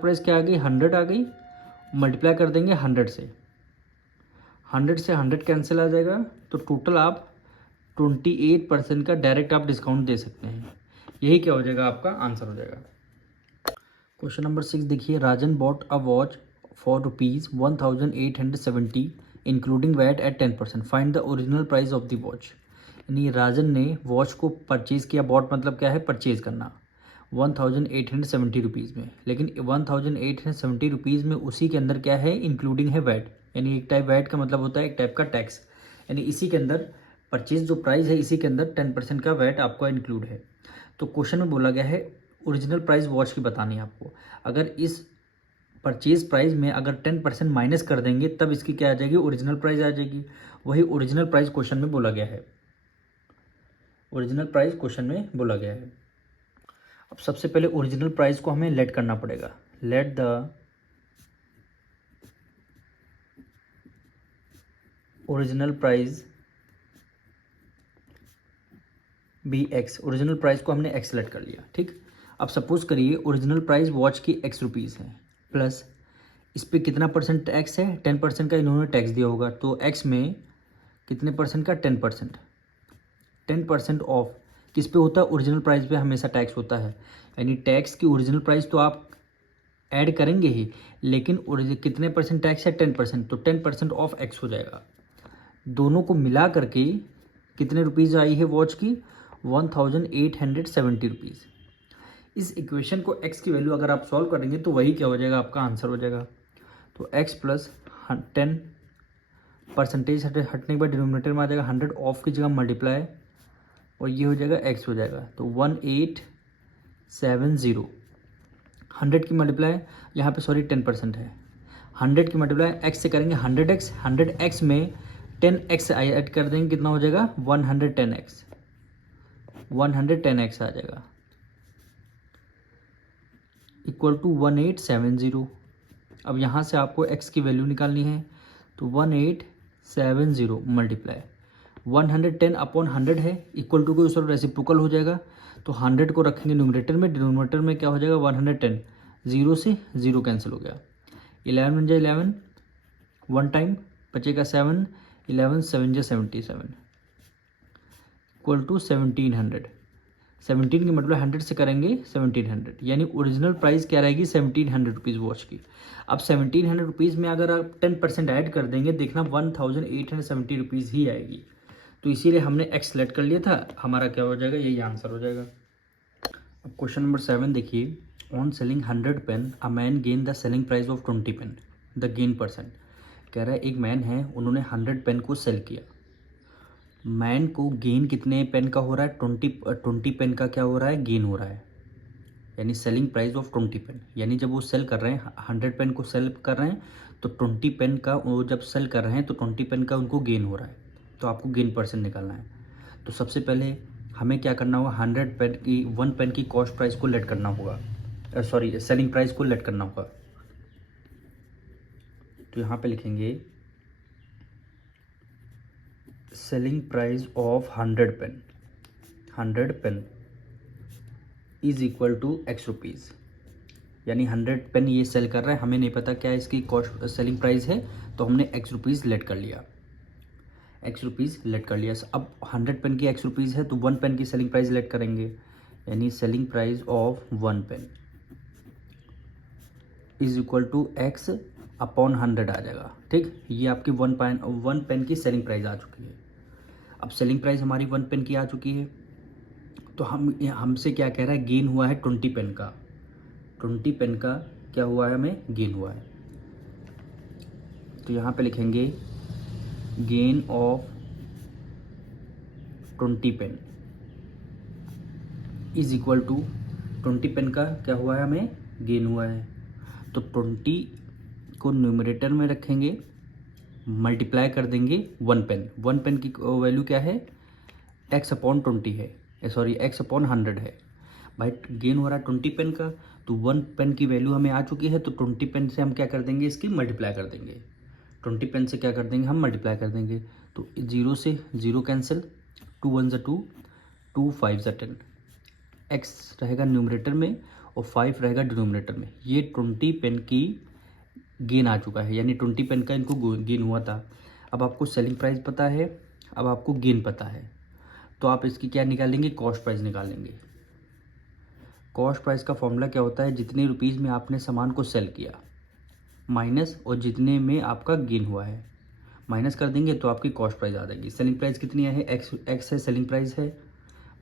प्राइस क्या आ गई, 100 आ गई, मल्टीप्लाई कर देंगे 100 से, 100 से 100 कैंसिल आ जाएगा। तो टोटल आप 28% का डायरेक्ट आप डिस्काउंट दे सकते हैं, यही क्या हो जाएगा, आपका आंसर हो जाएगा। क्वेश्चन नंबर 6 देखिए, Rajan bought a watch for ₹1870 including VAT at 10%, find the original price of the watch. यानी राजन ने वॉच को परचेज़ किया, बॉट मतलब क्या है, परचेज़ करना, 1870 रुपीज़ में। लेकिन 1870 रुपीज़ में उसी के अंदर क्या है, इंक्लूडिंग है वैट, यानी एक टाइप वैट का मतलब होता है एक टाइप का टैक्स, यानी इसी के अंदर परचेज जो प्राइस है, इसी के अंदर 10% का वैट आपका इंक्लूड है। तो क्वेश्चन में बोला गया है ओरिजिनल प्राइस वॉच की बतानी है आपको। अगर इस परचेज प्राइस में अगर 10% माइनस कर देंगे तब इसकी क्या आ जाएगी, ओरिजिनल प्राइस आ जाएगी। वही ओरिजिनल प्राइस क्वेश्चन में बोला गया है, ओरिजिनल प्राइस क्वेश्चन में बोला गया है। अब सबसे पहले ओरिजिनल प्राइस को हमें लेट करना पड़ेगा। Let the original price be X. Original price को हमने एक्स लेट कर लिया, ठीक। अब सपोज करिए ओरिजिनल प्राइस वॉच की एक्स रुपीज़ है, प्लस इस पर कितना परसेंट टैक्स है, 10% का इन्होंने टैक्स दिया होगा। तो एक्स में कितने परसेंट का, 10%। 10% ऑफ किस पे होता है, ओरिजिनल प्राइस पे हमेशा टैक्स होता है। यानी टैक्स की ओरिजिनल प्राइस तो आप ऐड करेंगे ही, लेकिन कितने परसेंट टैक्स है, 10%। तो 10% ऑफ एक्स हो जाएगा। दोनों को मिला करके कितने रुपीज़ आई है वॉच की, 1870 रुपीज़। इस इक्वेशन को एक्स की वैल्यू अगर आप सॉल्व करेंगे तो वही क्या हो जाएगा, आपका आंसर हो जाएगा। तो एक्स प्लस 10% हटने के बाद डिनोमिनेटर में आ जाएगा 100, ऑफ की जगह मल्टीप्लाई, और ये हो जाएगा एक्स हो जाएगा। तो 1870, 100 की मल्टीप्लाई, यहाँ पे सॉरी 10% है, 100 की मल्टीप्लाई एक्स से करेंगे 100x, 100x में 10x ऐड कर देंगे, कितना हो जाएगा 110x, 110x आ जाएगा, इक्वल टू 1870। अब यहाँ से आपको x की वैल्यू निकालनी है। तो 1870 मल्टीप्लाई 110 अपॉन 100 है, इक्वल टू को उस रेसिप्रोकल हो जाएगा। तो 100 को रखेंगे न्यूमरेटर में, डिनोमिनेटर में क्या हो जाएगा 110, 0 से 0 कैंसिल हो गया, 11 बन जाए 11, 1 टाइम बचेगा 7, 11 7 जा 77, इक्वल टू 1700। 17 की मतलब 100 से करेंगे 1700, यानी ओरिजिनल प्राइस क्या रहेगी 1700 रुपीज़ वॉच की। अब 1700 रुपीज़ में अगर आप 10% ऐड कर देंगे, देखना 1870 रुपीज़ ही आएगी। तो इसीलिए हमने एक्स सेलेक्ट कर लिया था, हमारा क्या हो जाएगा, यही आंसर हो जाएगा। अब क्वेश्चन नंबर 7 देखिए, on selling 100 pen a man gain the selling price of 20 pen, the gain percent. कह रहा है एक मैन है, उन्होंने 100 पेन को सेल किया, मैन को गेन कितने पेन का हो रहा है, 20 पेन का क्या हो रहा है, गेन हो रहा है। यानी सेलिंग प्राइस ऑफ 20 पेन, यानी जब वो सेल कर रहे हैं 100 पेन को सेल कर रहे हैं, तो 20 पेन का वो जब सेल कर रहे हैं तो 20 पेन का उनको गेन हो रहा है। तो आपको गेन परसेंट निकालना है। तो सबसे पहले हमें क्या करना होगा, 100 पेन की 1 पेन की कॉस्ट प्राइस को लेट करना होगा, सॉरी सेलिंग प्राइस को लेट करना होगा। तो यहाँ पे लिखेंगे selling price of 100 pen, 100 pen is equal to x rupees. यानी 100 पेन ये सेल कर रहा है, हमें नहीं पता क्या इसकी कॉस्ट सेलिंग प्राइस है, तो हमने एक्स रुपीज़ लेट कर लिया, एक्स रुपीज़ लेट कर लिया। अब 100 पेन की एक्स रुपीज़ है, तो 1 पेन की सेलिंग प्राइस लेट करेंगे, यानी selling price of 1 pen is equal to x upon 100 आ जाएगा, ठीक। ये आपकी 1 पेन की सेलिंग प्राइस आ चुकी है। अब सेलिंग प्राइस हमारी 1 पेन की आ चुकी है, तो हमसे क्या कह रहा है, गेन हुआ है 20 पेन का, 20 पेन का क्या हुआ है, हमें गेन हुआ है। तो यहाँ पे लिखेंगे gain of 20 pen is equal to 20 pen का क्या हुआ है, हमें गेन हुआ है। तो 20 को न्यूमरेटर में रखेंगे, मल्टीप्लाई कर देंगे 1 पेन, 1 पेन की वैल्यू क्या है, x अपॉन 20 है, सॉरी x अपॉन 100 है। भाई गेन हो रहा है 20 पेन का, तो 1 पेन की वैल्यू हमें आ चुकी है, तो 20 पेन से हम क्या कर देंगे, इसकी मल्टीप्लाई कर देंगे, 20 पेन से क्या कर देंगे, हम मल्टीप्लाई कर देंगे। तो 0 से 0 कैंसिल, 2 1 ज़ा 2, 2 5 ज़ा 10, x रहेगा न्यूमरेटर में और 5 रहेगा डिनोमिनेटर में। ये 20 पेन की गेन आ चुका है, यानी 20 पेन का इनको गेन हुआ था। अब आपको सेलिंग प्राइस पता है, अब आपको गेन पता है, तो आप इसकी क्या निकालेंगे, कॉस्ट प्राइस निकालेंगे। कॉस्ट प्राइस का फॉर्मूला क्या होता है, जितने रुपीज़ में आपने सामान को सेल किया माइनस और जितने में आपका गेन हुआ है, माइनस कर देंगे तो आपकी कॉस्ट प्राइस आ जाएगी। सेलिंग प्राइस कितनी है, एक्स है सेलिंग प्राइस है,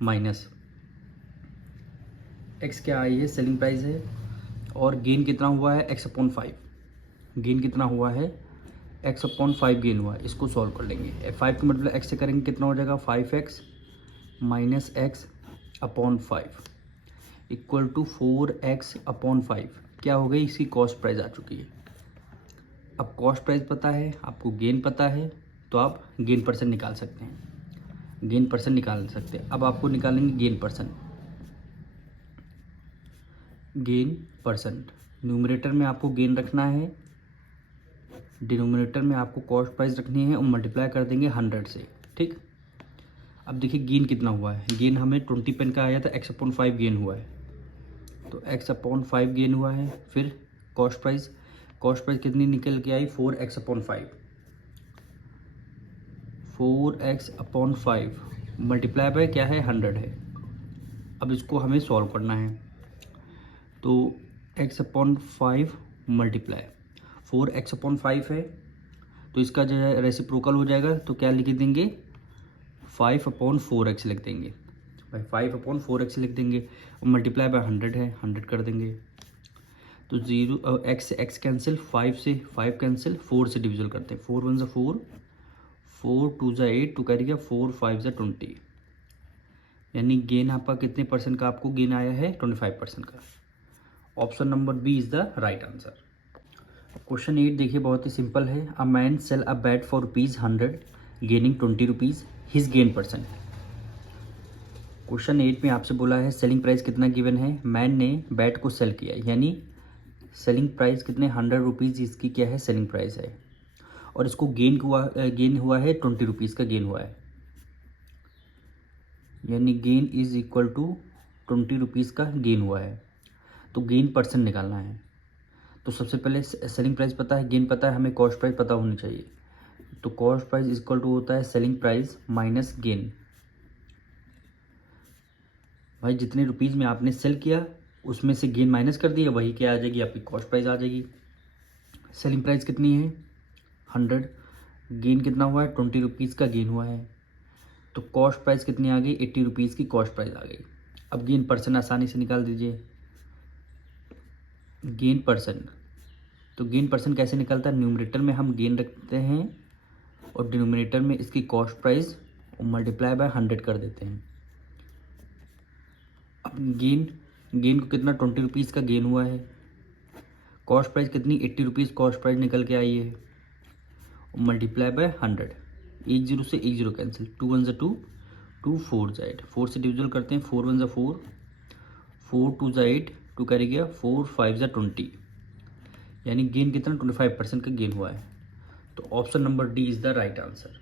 माइनस एक्स क्या आई है, सेलिंग प्राइस है, और गेन कितना हुआ है, एक्स अपॉन 5, गेन कितना हुआ है, एक्स अपॉन 5 गेन हुआ है। इसको सॉल्व कर लेंगे, 5 का मतलब एक्स से करेंगे कितना हो जाएगा, 5x minus x upon 5 equal to 4x/5 क्या हो गई, इसकी कॉस्ट प्राइस आ चुकी है। अब कॉस्ट प्राइस पता है, आपको गेन पता है, तो आप गेन परसेंट निकाल सकते हैं, गेन परसेंट निकाल सकते हैं। अब आपको निकालेंगे gain percent. Gain percent numerator में आपको गेन रखना है, डिनोमिनेटर में आपको कॉस्ट प्राइस रखनी है और मल्टीप्लाई कर देंगे 100 से। ठीक, अब देखिए गेन कितना हुआ है। गेन हमें 20 पेन का आया था, x/5 गेन हुआ है, तो x/5 गेन हुआ है। फिर कॉस्ट प्राइस कितनी निकल के आई, 4x/5। 4x/5 मल्टीप्लाई बाय क्या है, 100 है। अब इसको हमें सॉल्व करना है, तो x/5 मल्टीप्लाई 4x/5 है, तो इसका जो है रेसिप्रोकल हो जाएगा, तो क्या लिख देंगे, 5/4x लिख देंगे भाई, 5/4x लिख देंगे और मल्टीप्लाई बाय 100 है, 100 कर देंगे। तो 0 x से x कैंसिल, 5 से 5 कैंसिल, 4 से डिविजल करते हैं, 4 1 ज़ा 4, 4 2 ज़ा 8, टू कैरी गया 4 5 ज़ा 20, यानी गेन आपका कितने परसेंट का आपको गेन आया है, 25% का। Option number B is the right answer. Question 8 देखिए, बहुत ही सिंपल है। A man sell a bat for ₹100 gaining 20 rupees, his gain percent. Question 8 में आपसे बोला है सेलिंग प्राइस कितना गिवन है, मैन ने बैट को सेल किया, यानी सेलिंग प्राइस कितने, 100 रुपीज़ इसकी क्या है, सेलिंग प्राइस है, और इसको गेन हुआ है 20 रुपीज़ का गेन हुआ है, यानी gain is equal to 20 rupees का गेन हुआ है। तो गेन परसेंट निकालना है, तो सबसे पहले सेलिंग प्राइस पता है, गेन पता है, हमें कॉस्ट प्राइस पता होनी चाहिए। तो cost price is equal to होता है सेलिंग प्राइस माइनस गेन। भाई जितने रुपीज़ में आपने सेल किया उसमें से गेन माइनस कर दिया, वही क्या आ जाएगी, आपकी कॉस्ट प्राइस आ जाएगी। सेलिंग प्राइस कितनी है, 100, गेन कितना हुआ है, 20 रुपीज़ का गेन हुआ है, तो कॉस्ट प्राइस कितनी आ गई, 80 रुपीज़ की कॉस्ट प्राइस आ गई। अब गेन परसेंट आसानी से निकाल दीजिए। गेन परसेंट, तो गेन परसेंट कैसे निकलता है, न्यूमरेटर में हम गेन रखते हैं और डिनोमिनेटर में इसकी कॉस्ट प्राइस और मल्टीप्लाई बाय 100 कर देते हैं। अब गेन को कितना, 20 रुपीज़ का गेन हुआ है, कॉस्ट प्राइस कितनी, 80 रुपीज़ कॉस्ट प्राइस निकल के आई है, और मल्टीप्लाई बाय 100, 1 0 से 1 0 कैंसिल, 2 1 ज़ा 2, 2 4 ज़ा 8, 4 से डिविजल करते हैं, 4 1 ज़ा 4, 4 2 ज़ा 8, टू कैरी गया 4 5 ज़ा 20, यानी गेन कितना, 25% का गेन हुआ है। तो option number D is the right answer.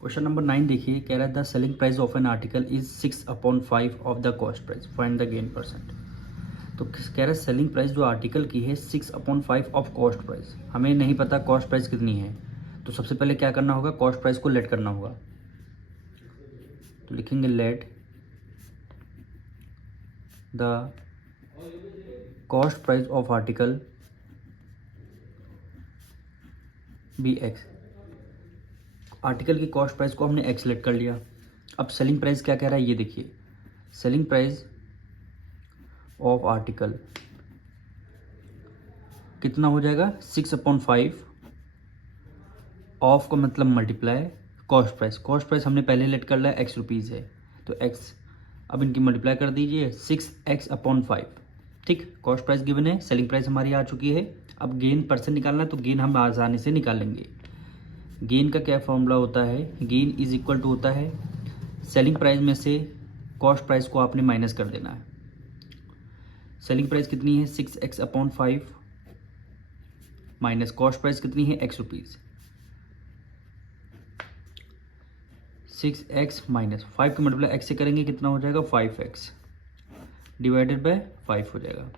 Question number 9 देखिए, कह रहा है the selling price of an article is 6/5 of the cost price, find the gain percent. तो कह रहा है सेलिंग प्राइस जो आर्टिकल की है 6/5 ऑफ कॉस्ट प्राइस, हमें नहीं पता कॉस्ट प्राइस कितनी है, तो सबसे पहले क्या करना होगा, कॉस्ट प्राइस को लेट करना होगा, तो लिखेंगे let the cost price of article be x. Article की कॉस्ट प्राइस को हमने एक्स लेट कर लिया। अब सेलिंग प्राइस क्या कह रहा है, ये देखिए, सेलिंग प्राइस ऑफ आर्टिकल कितना हो जाएगा, 6/5 ऑफ का मतलब मल्टीप्लाई कॉस्ट प्राइस हमने पहले लेट कर लिया, एक्स रुपीज़ है, तो एक्स, अब इनकी मल्टीप्लाई कर दीजिए 6x/5। ठीक, कॉस्ट प्राइस गिवन है, सेलिंग प्राइस हमारी आ चुकी है। अब गेन परसेंट निकालना है, तो गेन हम आसानी से निकालेंगे। गेन का क्या फॉर्मूला होता है, गेन इज इक्वल टू होता है सेलिंग प्राइस में से कॉस्ट प्राइस को आपने माइनस कर देना है। सेलिंग प्राइस कितनी है, 6x/5 माइनस कॉस्ट प्राइस कितनी है, x रुपीज़, 6x माइनस 5 का मल्टीप्लाई x से करेंगे, कितना हो जाएगा, 5x डिवाइडेड बाय 5 हो जाएगा,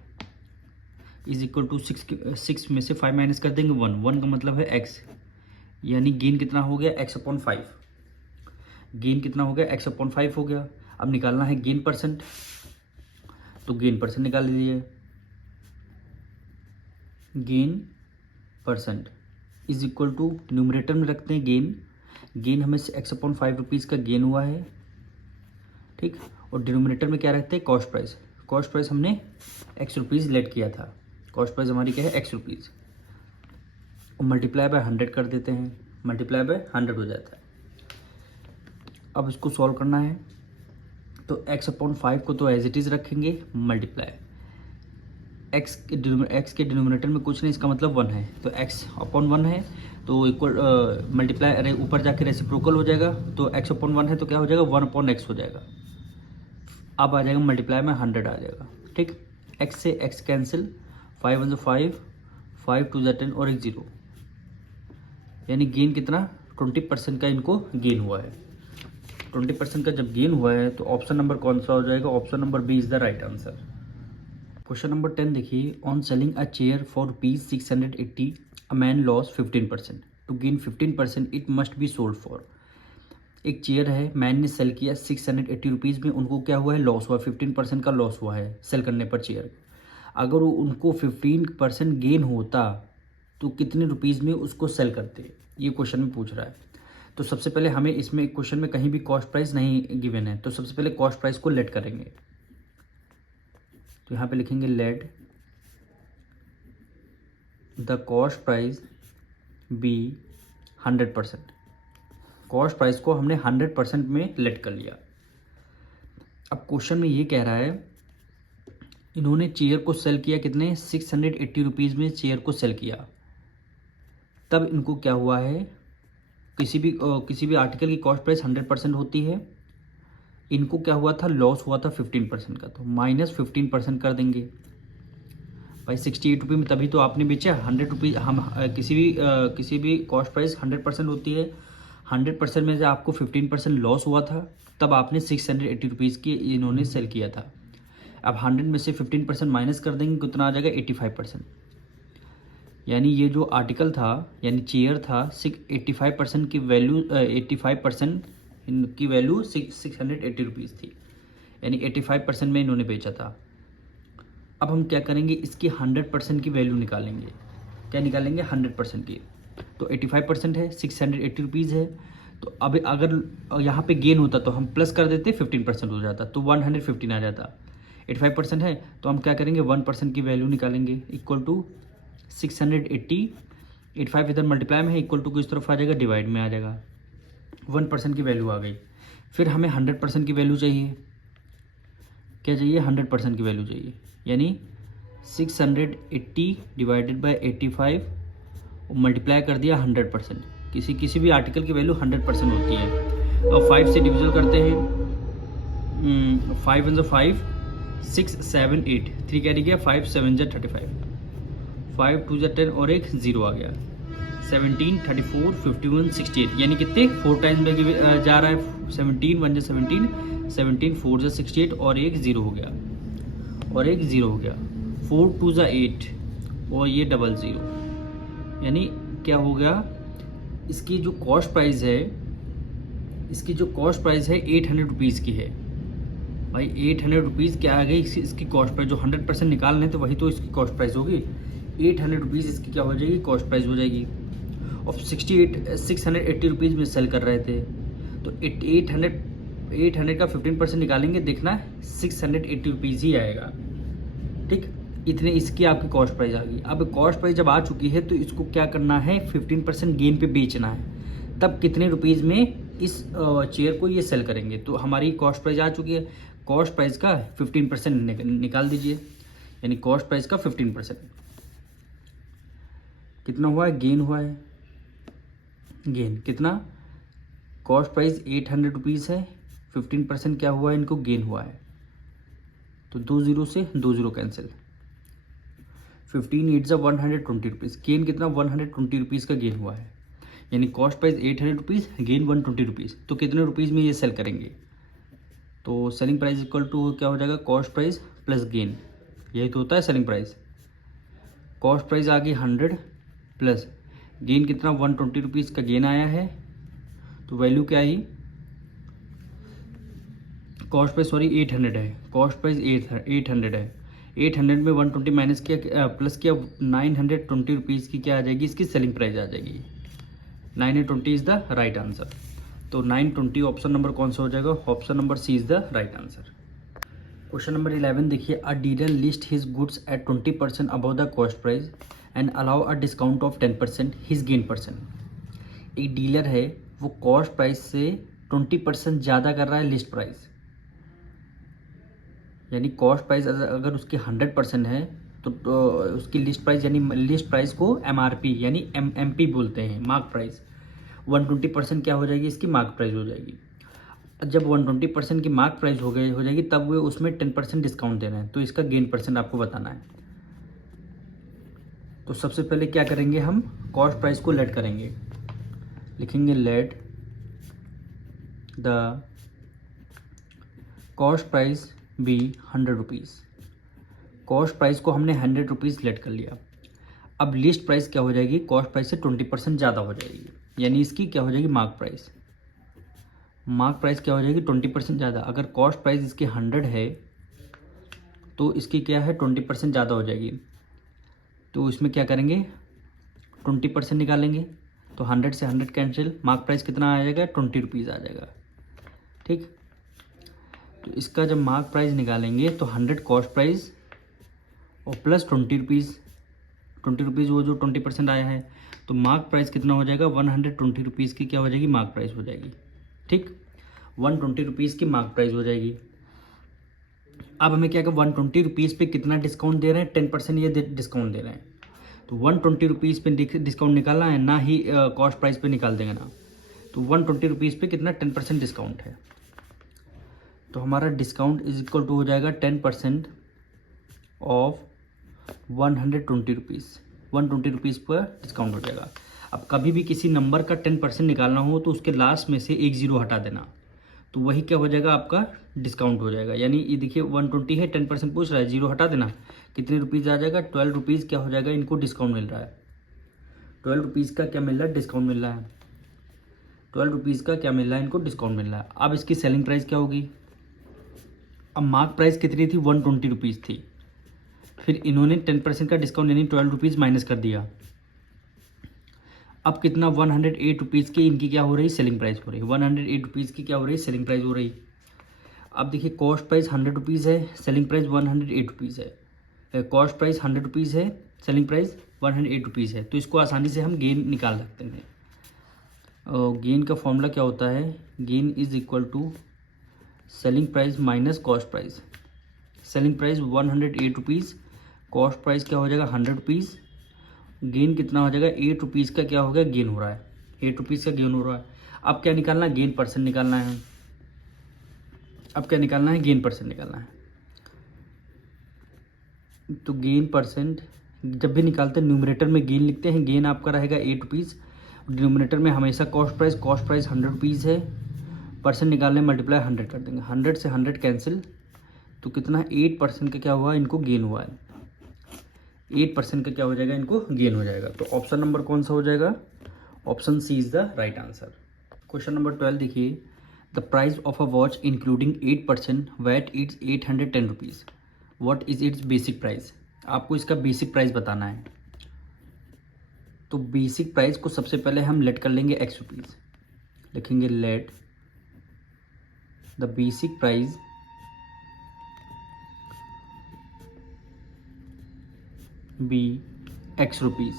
इज इक्वल टू 6 में से 5 माइनस कर देंगे 1, 1 का मतलब है x, यानी गेन कितना हो गया, x/5, गेन कितना हो गया, x/5 हो गया। अब निकालना है गेन परसेंट, तो गेन परसेंट निकाल लीजिए। Gain percent is equal to, numerator में रखते हैं गेन हमें x/5 रुपीज़ का गेन हुआ है, ठीक, और डिनोमिनेटर में क्या रखते हैं, कॉस्ट प्राइस हमने x रुपीज़ लेट किया था, कॉस्ट प्राइस हमारी क्या है, x रुपीज़, और मल्टीप्लाई बाय 100 कर देते हैं, मल्टीप्लाई बाय 100 हो जाता है। अब इसको सॉल्व करना है, तो x/5 को तो एज इट इज़ रखेंगे, मल्टीप्लाई x के डिनोमिनेटर में कुछ नहीं, इसका मतलब 1 है, तो x/1 है तो इक्वल मल्टीप्लाई, अरे ऊपर जाके रेसिप्रोकल हो जाएगा, तो x/1 है तो क्या हो जाएगा 1/x हो जाएगा। अब आ जाएगा मल्टीप्लाई में 100 आ जाएगा, ठीक। x से x कैंसिल, 5 1 5, 5 2 10 और एक 0, यानी गेन कितना 20% का इनको गेन हुआ है। 20% का जब गेन हुआ है तो ऑप्शन नंबर कौन सा हो जाएगा, option number B is the right answer. Question number 10 देखिए, on selling a chair for ₹680 a man loss 15%, to gain 15% it must be sold for. एक चेयर है, मैन ने सेल किया 680 रुपीज़ में, उनको क्या हुआ है, लॉस हुआ, 15% का लॉस हुआ है सेल करने पर चेयर। अगर वो उनको 15% गेन होता तो कितने रुपीज़ में उसको सेल करते, ये क्वेश्चन में पूछ रहा है। तो सबसे पहले हमें इसमें क्वेश्चन में कहीं भी कॉस्ट प्राइस नहीं गिवन है, तो सबसे पहले कॉस्ट प्राइस को लेट करेंगे। तो यहाँ पे लिखेंगे let the cost price be 100%। Cost price को हमने 100% में लेट कर लिया। अब क्वेश्चन में ये कह रहा है, इन्होंने चेयर को सेल किया कितने, 680 रुपीज़ में चेयर को सेल किया। तब इनको क्या हुआ है, किसी भी आर्टिकल की कॉस्ट प्राइस 100% होती है, इनको क्या हुआ था, लॉस हुआ था 15% का, तो माइनस 15% कर देंगे। भाई 68 रुपये में तभी तो आपने बेचा 100 रुपीज़। हम किसी भी कॉस्ट प्राइस 100% होती है, 100% में से आपको 15% लॉस हुआ था, तब आपने 680 रुपीज़ की इन्होंने सेल किया था। अब 100 में से 15% माइनस कर देंगे, कितना आ जाएगा 85%। यानी ये जो आर्टिकल था, यानी चेयर था, 85% की वैल्यू 85% इनकी वैल्यू 680 रुपीज़ थी, यानी 85% में इन्होंने बेचा था। अब हम क्या करेंगे, इसकी 100% की वैल्यू निकालेंगे। क्या निकालेंगे, 100% की। तो 85% है, 680 रुपीज़ है, तो अब अगर यहाँ पे गेन होता तो हम प्लस कर देते, 15% हो जाता, तो 115 आ जाता। 85% है तो हम क्या करेंगे, 1% की वैल्यू निकालेंगे, इक्वल टू 680, 85 इधर मल्टीप्लाई में है, इक्वल टू किस तरफ आ जाएगा, डिवाइड में आ जाएगा। 1% की वैल्यू आ गई। फिर हमें 100% की वैल्यू चाहिए, क्या चाहिए, 100% की वैल्यू चाहिए, यानी 680 डिवाइडेड बाय 85 मल्टीप्लाई कर दिया 100%। किसी भी आर्टिकल की वैल्यू 100% होती है। अब 5 से डिविजन करते हैं, 5 1 5, 6 7 8, 3 कैरी गया, 5 7 35, 5 2 10 और एक 0 आ गया, 17 34 51 68, यानी कितने 4 टाइम्स में जा रहा है, 17 1 17, 17 4 68 और एक 0 हो गया, और एक 0 हो गया, 4 2 8 और ये 00, यानी क्या हो गया, इसकी जो कॉस्ट प्राइस है, 800 रुपीज़ की है। भाई 800 रुपीज़ क्या आ गई, इसकी कॉस्ट प्राइस, जो 100% निकालना है तो वही तो इसकी कॉस्ट प्राइस होगी। 800 रुपीज़ इसकी क्या हो जाएगी, कॉस्ट प्राइस हो जाएगी। और 680 रुपीज़ में सेल कर रहे थे, तो 800 का 15% निकालेंगे, देखना 680 रुपीज़ ही आएगा, ठीक। इतने इसकी आपकी कॉस्ट प्राइस आ गई। अब कॉस्ट प्राइस जब आ चुकी है तो इसको क्या करना है, 15% गेन पे बेचना है, तब कितने रुपीज़ में इस चेयर को ये सेल करेंगे। तो हमारी कॉस्ट प्राइस आ चुकी है, कॉस्ट प्राइस का 15% निकाल दीजिए, यानी कॉस्ट प्राइस का 15% कितना हुआ है, गेन हुआ है। गेन कितना, कॉस्ट प्राइस 800 रुपीज़ है, 15% क्या हुआ है, इनको गेन हुआ है, तो 2 0 से 2 0 कैंसिल, 15 8 120 रुपीज़, गेन कितना 120 रुपीज़ का गेन हुआ है, यानी cost price 800 rupees, gain 120 rupees, तो कितने रुपीज़ में ये सेल करेंगे। तो सेलिंग प्राइस इक्वल टू क्या हो जाएगा, कॉस्ट प्राइस प्लस गेन, यही तो होता है सेलिंग प्राइस। कॉस्ट प्राइस आ गई 100 प्लस गेन कितना 120 रुपीज़ का गेन आया है, तो वैल्यू क्या आई, कॉस्ट प्राइस 800 है, कॉस्ट प्राइस 800 है, 800 में 120 माइनस किया, प्लस किया, 920 रुपीज़ की क्या आ जाएगी, इसकी सेलिंग प्राइस आ जाएगी। 920 इज़ द राइट आंसर। तो 920 ऑप्शन नंबर कौन सा हो जाएगा, option number C is the right answer. Question number 11 देखिए, a dealer list his goods at 20% above the cost price and allow a discount of 10% his gain percent. एक dealer है, वो cost price से 20% ज़्यादा कर रहा है लिस्ट प्राइस, यानी कॉस्ट प्राइस अगर उसकी 100% है तो उसकी लिस्ट प्राइस, यानी लिस्ट प्राइस को MRP यानी MMP बोलते हैं, मार्क प्राइस। 120% क्या हो जाएगी, इसकी मार्क प्राइस हो जाएगी। जब 120% की मार्क प्राइस हो जाएगी तब वो उसमें 10% डिस्काउंट दे रहे हैं, तो इसका गेन परसेंट आपको बताना है। तो सबसे पहले क्या करेंगे, हम कॉस्ट प्राइस को लेट करेंगे, लिखेंगे let the cost price be 100 rupees. Cost price को हमने 100 रुपीज़ लेट कर लिया। अब लिस्ट प्राइस क्या हो जाएगी, कॉस्ट प्राइस से 20% ज़्यादा हो जाएगी, यानी इसकी क्या हो जाएगी, मार्क प्राइस। मार्क प्राइस क्या हो जाएगी, 20% ज़्यादा। अगर कॉस्ट प्राइस इसकी 100 है तो इसकी क्या है, 20% ज़्यादा हो जाएगी। तो इसमें क्या करेंगे, 20% निकालेंगे, तो 100 से 100 कैंसिल, मार्क प्राइस कितना आ जाएगा, 20 रुपीज़ आ जाएगा। ठीक, तो इसका जब मार्क प्राइस निकालेंगे तो 100 कॉस्ट प्राइस और प्लस 20 रुपीज़, 20 रुपीज़ वो जो 20% आया है, तो मार्क प्राइस कितना हो जाएगा, 120 रुपीज़ की क्या हो जाएगी, मार्क प्राइस हो जाएगी। ठीक, 120 रुपीज़ की मार्क प्राइस हो जाएगी। अब हमें क्या, 120 रुपीज़ पे कितना डिस्काउंट दे रहे हैं, 10% ये डिस्काउंट दे रहे हैं। तो 120 रुपीज़ पे डिस्काउंट निकालना है, ना ही कॉस्ट प्राइस पे निकाल देंगे ना। तो 120 रुपीज़ पे कितना, 10% डिस्काउंट है। तो हमारा डिस्काउंट इज इक्वल टू हो जाएगा 10% ऑफ 120 रुपीज़। 120 रुपीज़ पर डिस्काउंट हो जाएगा। अब कभी भी किसी नंबर का 10% निकालना हो तो उसके लास्ट में से एक ज़ीरो हटा देना, तो वही क्या हो जाएगा, आपका डिस्काउंट हो जाएगा। यानी ये देखिए 120 है, 10% पूछ रहा है, जीरो हटा देना, कितने रुपीज़ आ जाएगा, 12 रुपीज़ क्या हो जाएगा, इनको डिस्काउंट मिल रहा है। 12 रुपीज़ का क्या मिल रहा है, डिस्काउंट मिल रहा है। 12 रुपीज़ का क्या मिल रहा है, इनको डिस्काउंट मिल रहा है। अब इसकी सेलिंग प्राइस क्या होगी, अब मार्क प्राइस कितनी थी, 120 रुपीज़ थी, फिर इन्होंने 10% का डिस्काउंट यानी 12 रुपीज़ माइनस कर दिया। अब कितना, 108 रुपीज़ की इनकी क्या हो रही, सेलिंग प्राइस हो रही। 108 रुपीज़ की क्या हो रही, सेलिंग प्राइस हो रही। अब देखिए कॉस्ट प्राइस 100 रुपीज़ है, सेलिंग प्राइस 108 रुपीज़ है। कॉस्ट प्राइस 100 रुपीज़ है, सेलिंग प्राइस 108 रुपीज़ है, तो इसको आसानी से हम गेन निकाल सकते हैं। और गेन का फॉर्मूला क्या होता है, gain is equal to selling price minus cost price. Selling price 108 rupees, cost price क्या हो जाएगा, 100 रुपीज़, गेन कितना हो जाएगा, 8 रुपीज़ का क्या हो गया, गेन हो रहा है। 8 रुपीज़ का गेन हो रहा है। अब क्या निकालना है, गेन परसेंट निकालना है। अब क्या निकालना है, गेन परसेंट निकालना है। तो गेन परसेंट जब भी निकालते हैं न्यूमरेटर में गेन लिखते हैं, गेन आपका रहेगा 8 रुपीज़, डिनोमिनेटर में हमेशा कॉस्ट प्राइस 100 रुपीज़ है, परसेंट निकालने मल्टीप्लाई 100 कर देंगे, 100 से 100 कैंसिल, तो कितना 8% का क्या हुआ, इनको गेन हुआ है। 8% का क्या हो जाएगा, इनको गेन हो जाएगा। तो ऑप्शन नंबर कौन सा हो जाएगा, option C is the right answer. Question number 12 देखिए, the price of a watch including 8% VAT its 810 rupees, what is its basic price. आपको इसका बेसिक प्राइस बताना है। तो बेसिक प्राइस को सबसे पहले हम लेट कर लेंगे x रुपीज़, लिखेंगे let the basic price be x rupees.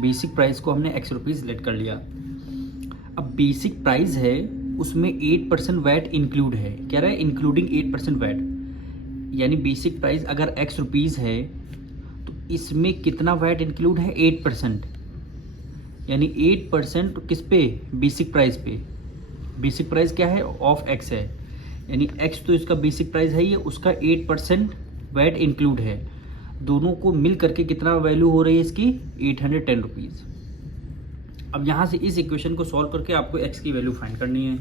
Basic price को हमने x रुपीज़ लेट कर लिया। अब बेसिक प्राइस है, उसमें 8% वैट इंक्लूड है, क्या रहा है, इंक्लूडिंग 8% वैट, यानी बेसिक प्राइस अगर x रुपीज़ है तो इसमें कितना वैट इंक्लूड है, 8%, यानी 8% किस पे, बेसिक प्राइस पे। बेसिक प्राइस क्या है, ऑफ x है, यानी x तो इसका बेसिक प्राइस है, ये उसका 8% वैट इंक्लूड है। दोनों को मिल करके कितना वैल्यू हो रही है इसकी, 810 रुपीज़। अब यहाँ से इस इक्वेशन को सॉल्व करके आपको x की वैल्यू फाइंड करनी है।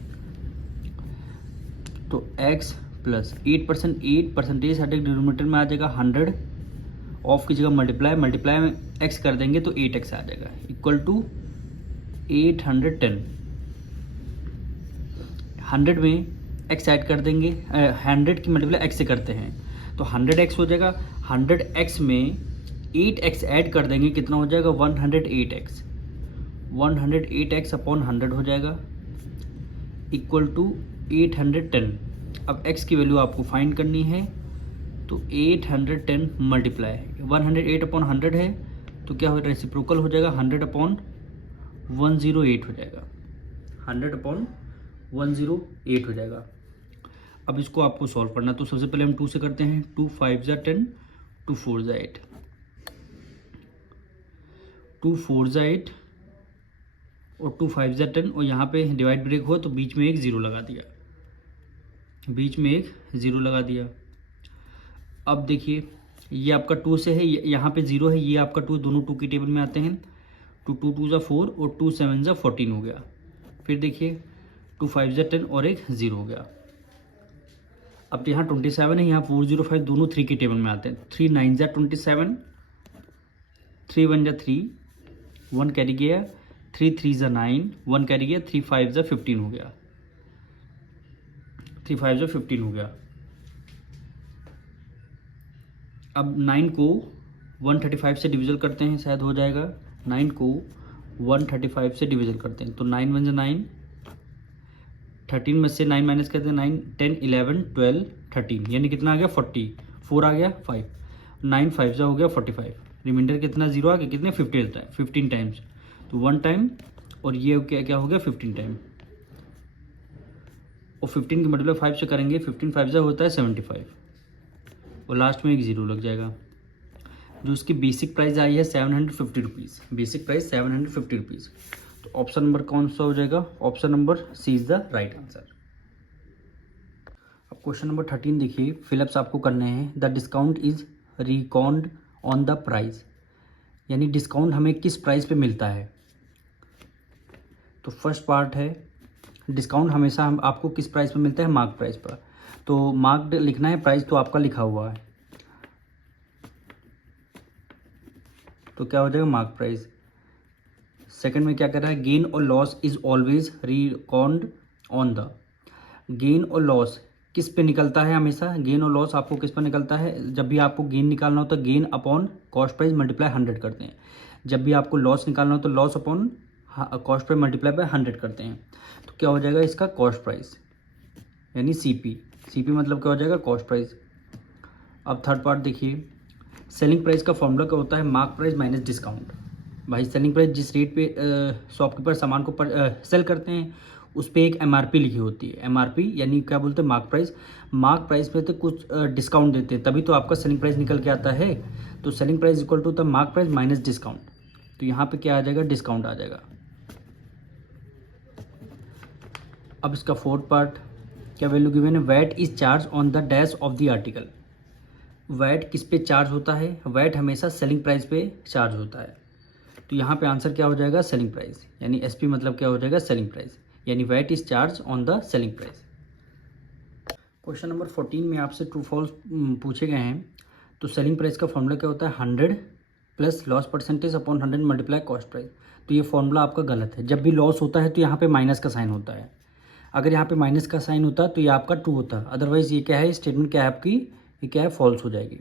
तो x प्लस 8%, 8% हटे डिनोमिनेटर में आ जाएगा 100, ऑफ की जगह मल्टीप्लाई में x कर देंगे तो 8x आ जाएगा, इक्वल टू 810। 100 में x ऐड कर देंगे, 100 की मल्टीप्लाई x से करते हैं तो 100x हो जाएगा। 100x में 8x ऐड कर देंगे, कितना हो जाएगा, 108x। 108x अपॉन 100 हो जाएगा, इक्वल टू 810। अब x की वैल्यू आपको फाइंड करनी है, तो 810 मल्टीप्लाई 108 अपॉन 100 है, तो क्या हो जाएगा, रेसिप्रोकल हो जाएगा, 100 अपॉन 108 हो जाएगा, 100 अपॉन 108 हो जाएगा। अब इसको आपको सॉल्व करना है, तो सबसे पहले हम 2 से करते हैं। 2 5 ज़ा 10, 2 4 ज़ा 8, 2 4 ज़ा 8 और 2 5 ज़ा 10, और यहाँ पे डिवाइड ब्रेक हुआ तो बीच में एक ज़ीरो लगा दिया, बीच में एक ज़ीरो लगा दिया। अब देखिए ये आपका 2 से है, यहाँ पे ज़ीरो है, ये आपका 2, दोनों 2 की टेबल में आते हैं। 2 2 2 ज़ा 4 और 2 7 ज़ा 14 हो गया। फिर देखिए 2 5 ज़ा 10 और एक ज़ीरो हो गया। अब यहाँ 27 है, यहाँ 405, दोनों 3 की टेबल में आते हैं। 3 9 ज़ा 27, 3 1 ज़ा 3, 1 कैरी गया, 3 3 ज़ा 9, 1 कैरी गया, 3 5 ज़ा 15 हो गया, 3 5 ज़ा 15 हो गया। अब 9 को 135 से डिविज़न करते हैं, शायद हो जाएगा। 9 को 135 से डिविज़न करते हैं, तो 9 1 ज़ा 9, 13 में से 9 माइनस करते हैं, 9 10 11 12 13, यानी कितना आ गया 40, 4 आ गया 5, 9 5 ज़ा हो गया 45, रिमाइंडर कितना जीरो आ गया, कितने 15 टाइम्स, तो 1 टाइम, और ये क्या हो गया 15 टाइम, और 15 की मल्टीप्लाई 5 से करेंगे, 15 5 ज़ा होता है 75, और लास्ट में एक ज़ीरो लग जाएगा। जो उसकी बेसिक प्राइस आई है 750 रुपीज़, बेसिक प्राइस 750 रुपीज़। तो ऑप्शन नंबर कौन सा हो जाएगा? Option number C is the right answer. अब क्वेश्चन नंबर 13 देखिए, फिलअप्स आपको करने हैं। The discount is reckoned on the price, यानी डिस्काउंट हमें किस प्राइस पे मिलता है। तो फर्स्ट पार्ट है डिस्काउंट हमेशा हम आपको किस प्राइस पे मिलता है, मार्क प्राइस पर। तो मार्क्ड लिखना है, प्राइस तो आपका लिखा हुआ है, तो क्या हो जाएगा मार्क प्राइस। सेकंड में क्या कर रहा है, गेन और loss is always reckoned on the. Gain और लॉस किस पे निकलता है हमेशा, गेन और लॉस आपको किस पर निकलता है, जब भी आपको गेन निकालना हो तो gain upon cost price multiply 100 करते हैं, जब भी आपको लॉस निकालना हो तो loss upon cost price multiply by 100 करते हैं। तो क्या हो जाएगा इसका कॉस्ट प्राइस, यानी सीपी। सीपी मतलब क्या हो जाएगा, कॉस्ट प्राइस। अब थर्ड पार्ट देखिए, सेलिंग प्राइस का फॉर्मूला क्या होता है, मार्क प्राइस माइनस डिस्काउंट। भाई सेलिंग प्राइस जिस रेट पे शॉपकीपर सामान को सेल करते हैं उस पर एक एमआरपी लिखी होती है, एमआरपी यानी क्या बोलते हैं, मार्क प्राइस। मार्क प्राइस में तो कुछ डिस्काउंट देते हैं, तभी तो आपका सेलिंग प्राइस निकल के आता है। तो selling price equal to the mark price minus discount, तो यहाँ पे क्या आ जाएगा, डिस्काउंट आ जाएगा। अब इसका फोर्थ पार्ट, क्या वैल्यू गिवन है, VAT is charge on the dash of the article. VAT किस पे चार्ज होता है, वैट हमेशा सेलिंग प्राइस पे चार्ज होता है। तो यहाँ पे आंसर क्या हो जाएगा, सेलिंग प्राइस, यानी एसपी मतलब क्या हो जाएगा, सेलिंग प्राइस, यानी VAT is charge on the selling price. Question number 14 में आपसे ट्रू फॉल्स पूछे गए हैं। तो सेलिंग प्राइस का फॉर्मूला क्या होता है, 100 plus loss percentage upon 100 multiply cost price. तो ये फॉर्मूला आपका गलत है, जब भी लॉस होता है तो यहाँ पे माइनस का साइन होता है। अगर यहाँ पे माइनस का साइन होता तो ये आपका ट्रू होता, अदरवाइज ये क्या है, स्टेटमेंट क्या है आपकी, ये क्या है, फॉल्स हो जाएगी,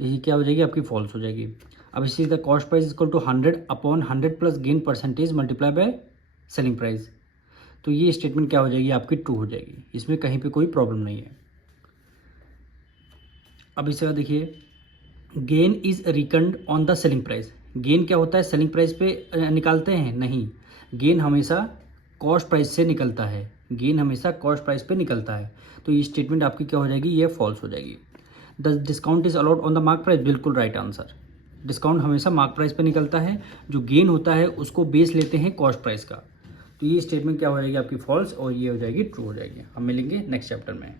ये क्या हो जाएगी आपकी, फॉल्स हो जाएगी। अब इसी तरह cost price equal to 100 upon 100 plus gain percentage multiply by selling price. तो ये स्टेटमेंट क्या हो जाएगी आपकी, ट्रू हो जाएगी, इसमें कहीं पे कोई प्रॉब्लम नहीं है। अब इस तरह देखिए, gain is reckoned on the selling price. Gain क्या होता है, सेलिंग प्राइस पे निकालते हैं, नहीं, गेन हमेशा कॉस्ट प्राइस से निकलता है, गेन हमेशा कॉस्ट प्राइस पे निकलता है। तो ये स्टेटमेंट आपकी क्या हो जाएगी, ये फॉल्स हो जाएगी। The discount is allowed on the mark price, बिल्कुल राइट आंसर। डिस्काउंट हमेशा मार्क प्राइस पे निकलता है, जो गेन होता है उसको बेस लेते हैं कॉस्ट प्राइस का। तो ये स्टेटमेंट क्या हो जाएगी आपकी, फॉल्स, और ये हो जाएगी ट्रू हो जाएगी। हम मिलेंगे नेक्स्ट चैप्टर में।